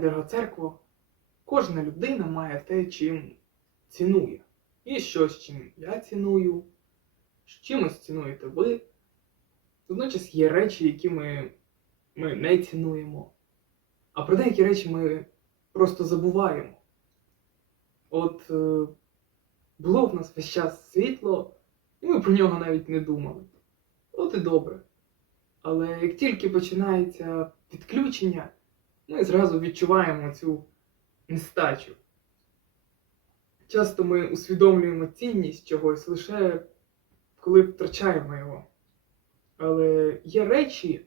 Дорога церкво! Кожна людина має те, чим цінує. Є щось, чим я ціную, чимось цінуєте ви. Водночас є речі, які ми, ми не цінуємо. А про деякі речі ми просто забуваємо. От е, було в нас весь час світло, і ми про нього навіть не думали. От і добре. Але як тільки починається відключення, ми зразу відчуваємо цю нестачу. Часто ми усвідомлюємо цінність чогось лише коли втрачаємо його. Але є речі,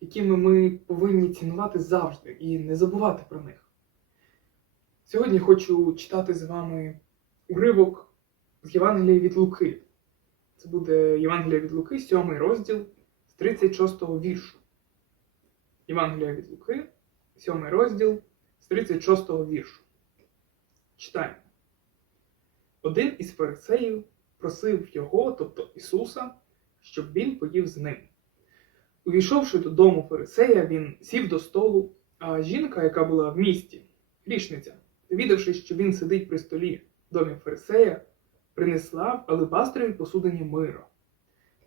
якими ми повинні цінувати завжди і не забувати про них. Сьогодні хочу читати з вами уривок з Євангелія від Луки. Це буде Євангелія від Луки, 7 розділ з 36 віршу. Євангелія від Луки, 7 розділ з 36 віршу. Читаємо. Один із фарисеїв просив його, тобто Ісуса, щоб він поїв з ним. Увійшовши додому фарисея, він сів до столу, а жінка, яка була в місті, грішниця, довідавшись, що він сидить при столі в домі фарисея, принесла в алебастровій посудині миро.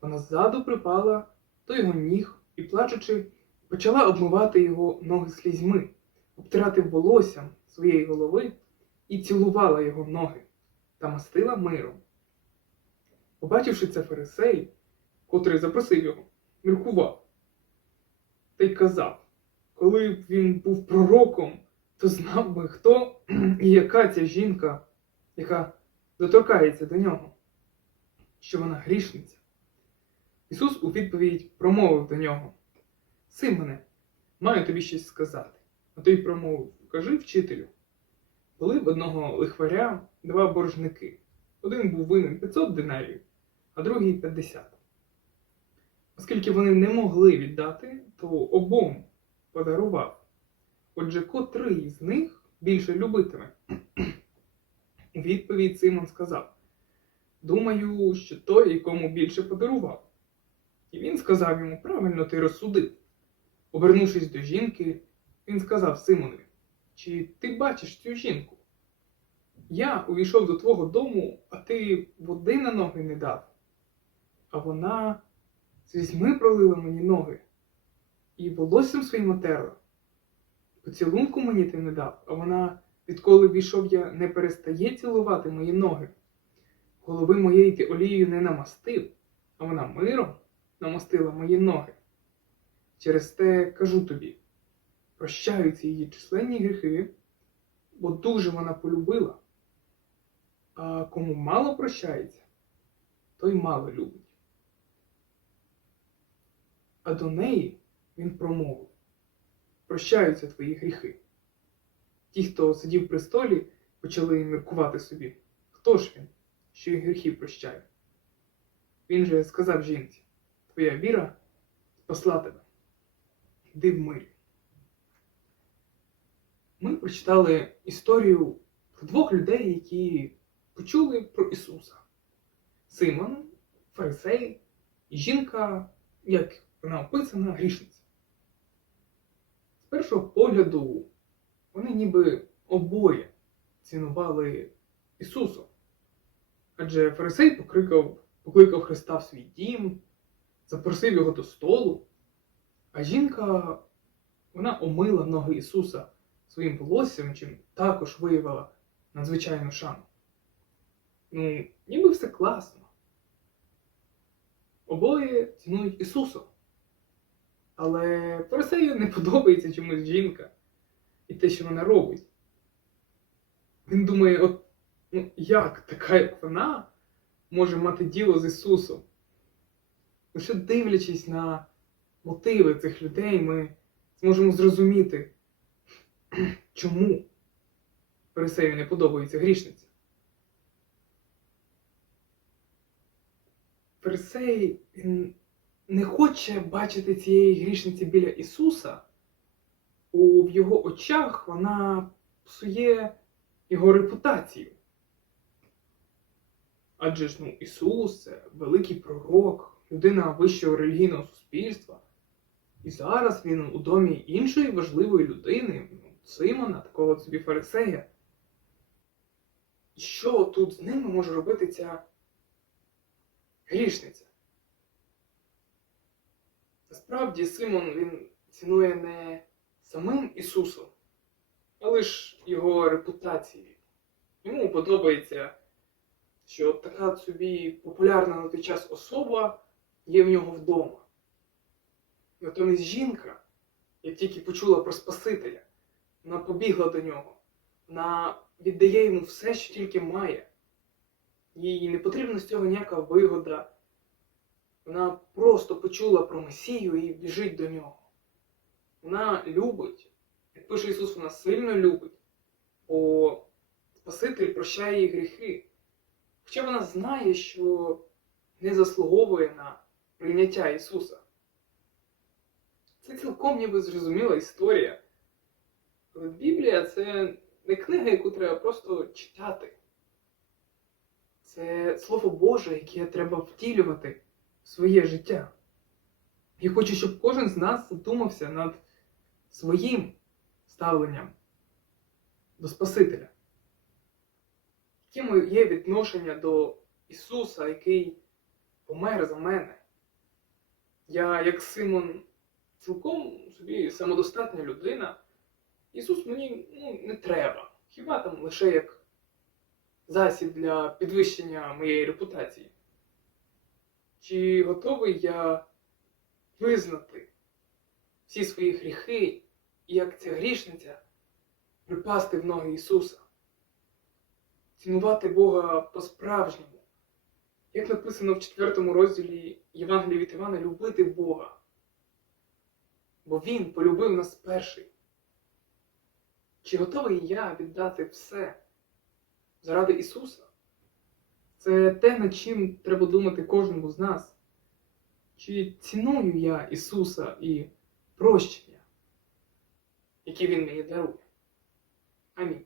Вона ззаду припала до його ніг і, плачучи, почала обмивати його ноги слізьми, обтирати волоссям своєї голови і цілувала його ноги та мастила миром. Побачивши це фарисей, котрий запросив його, міркував та й казав, коли б він був пророком, то знав би, хто і яка ця жінка, яка доторкається до нього, що вона грішниця. Ісус у відповідь промовив до нього: Симоне, маю тобі щось сказати. А той промовив: Кажи вчителю. Були в одного лихваря два боржники. Один був винен 500 динарів, а другий 50. Оскільки вони не могли віддати, то обом подарував. Отже, котрий з них більше любитиме? У відповідь Симон сказав: Думаю, що той, якому більше подарував. І він сказав йому, правильно ти розсудив. Обернувшись до жінки, він сказав Симонові, чи ти бачиш цю жінку? Я увійшов до твого дому, а ти води на ноги не дав. А вона з візьми пролила мені ноги і волоссям своїм отерла. Поцілунку мені ти не дав, а вона, відколи війшов я, не перестає цілувати мої ноги. Голови моєї ти олією не намастив, а вона миром намастила мої ноги. Через те кажу тобі, прощаються її численні гріхи, бо дуже вона полюбила. А кому мало прощається, той мало любить. А до неї він промовив: Прощаються твої гріхи. Ті, хто сидів при столі, почали міркувати собі, хто ж він, що їх гріхи прощає. Він же сказав жінці: Твоя віра спасла тебе. Мирі. Ми прочитали історію про двох людей, які почули про Ісуса. Симон, фарисей і жінка, як вона описана, грішниця. З першого погляду, вони ніби обоє цінували Ісуса. Адже фарисей покликав, покликав Христа в свій дім, запросив його до столу, а жінка вона омила ноги Ісуса своїм волоссям, чим також виявила надзвичайну шану. Ну, ніби все класно. Обоє цінують Ісуса. Але Фарисею не подобається чомусь жінка і те, що вона робить. Він думає, от ну, як така, як вона, може мати діло з Ісусом? Лише дивлячись на мотиви цих людей, ми зможемо зрозуміти, чому Фарисею не подобається грішниця. Фарисей не хоче бачити цієї грішниці біля Ісуса, у в його очах вона псує його репутацію. Адже ж ну, Ісус це великий пророк, людина вищого релігійного суспільства. І зараз він у домі іншої важливої людини. Симона, такого собі фарисея. І що тут з ними може робити ця грішниця? Насправді Симон він цінує не самим Ісусом, а лише його репутацією. Йому подобається, що така собі популярна на той час особа є в нього вдома. Натомість жінка, як тільки почула про Спасителя, вона побігла до нього, вона віддає йому все, що тільки має. Їй не потрібна з цього ніяка вигода. Вона просто почула про Месію і біжить до нього. Вона любить, як пише Ісус, вона сильно любить, бо Спаситель прощає їй гріхи. Хоча вона знає, що не заслуговує на прийняття Ісуса. Це цілком ніби зрозуміла історія. Але Біблія це не книга, яку треба просто читати. Це Слово Боже, яке треба втілювати в своє життя. Я хочу, щоб кожен з нас задумався над своїм ставленням до Спасителя. Яким є відношення до Ісуса, який помер за мене? Я, як Симон, цілком собі самодостатня людина. Ісус мені ну, не треба. Хіба там лише як засіб для підвищення моєї репутації? Чи готовий я визнати всі свої гріхи і як ця грішниця припасти в ноги Ісуса? Цінувати Бога по-справжньому. Як написано в 4 розділі Євангелія від Івана, любити Бога. Бо Він полюбив нас перший. Чи готовий я віддати все заради Ісуса? Це те, над чим треба думати кожному з нас. Чи ціную я Ісуса і прощення, які Він мені дарує? Амінь.